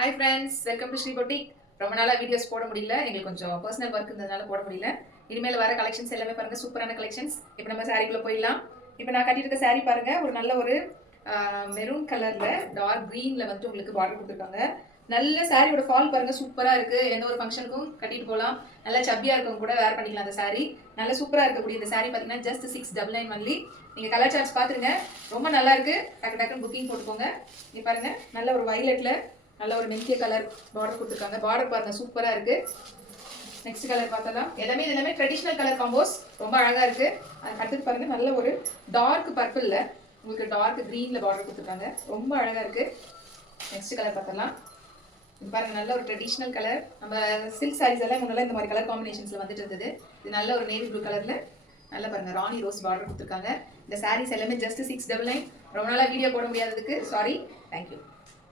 Hi friends, welcome to Sri boutique. ரொம்ப நாளாக videos போட முடியல, எங்களுக்கு கொஞ்சம் பர்சனல் ஒர்க் இருந்ததுனால போட முடியல. இனிமேல் வர கலெக்ஷன்ஸ் எல்லாமே பாருங்க, சூப்பரான கலெக்ஷன்ஸ். இப்போ நம்ம சாரிக்குள்ள போயிடலாம். இப்போ நான் கட்டிட்டு இருக்க சாரி பாருங்க, ஒரு நல்ல ஒரு மெரூன் கலர்ல டார்க் கிரீன்ல வந்து உங்களுக்கு பார்டர் கொடுத்துருக்காங்க. நல்ல சாரியோட ஃபால் பாருங்க, சூப்பரா இருக்கு. எந்த ஒரு ஃபங்க்ஷனுக்கும் கட்டிட்டு போகலாம். நல்லா சப்பியா இருக்கவங்க கூட வேர் பண்ணிக்கலாம். அந்த சாரி நல்ல சூப்பரா இருக்கக்கூடிய இந்த சாரி பார்த்தீங்கன்னா ஜஸ்ட் 699 ஒன்லி. நீங்க கலர் சார்ட்ஸ் பாத்துருங்க, ரொம்ப நல்லா இருக்கு. டக்கு டக்குன்னு புக்கிங் போட்டுக்கோங்க. இங்க பாருங்க, நல்ல ஒரு வயலட்ல நல்ல ஒரு மெல்கிய கலர் பார்டர் கொடுத்துருக்காங்க. பார்டர் பாருங்க, சூப்பரா இருக்கு. நெக்ஸ்ட் கலர் பார்த்தலாம். எல்லாமே ட்ரெடிஷ்னல் கலர் காம்போஸ், ரொம்ப அழகா இருக்கு. அது அடுத்து பாருங்க, நல்ல ஒரு டார்க் பர்பிள்ல உங்களுக்கு டார்க் கிரீன்ல பார்டர் கொடுத்துருக்காங்க. ரொம்ப அழகா இருக்கு. நெக்ஸ்ட் கலர் பார்த்தலாம். பாருங்க, நல்ல ஒரு ட்ரெடிஷ்னல் கலர். நம்ம சில்க் சாரீஸ் எல்லாம் முன்னால இந்த மாதிரி கலர் காம்பினேஷன்ஸ்ல வந்துட்டு இருந்தது. இது நல்ல ஒரு நேவி ப்ளூ கலர்ல நல்ல பாருங்க ராணி ரோஸ் பார்டர் கொடுத்துருக்காங்க. இந்த சாரீஸ் எல்லாமே ஜஸ்ட் 699. ரொம்ப நாளா வீடியோ போட முடியாததுக்கு சாரி. தேங்க்யூ.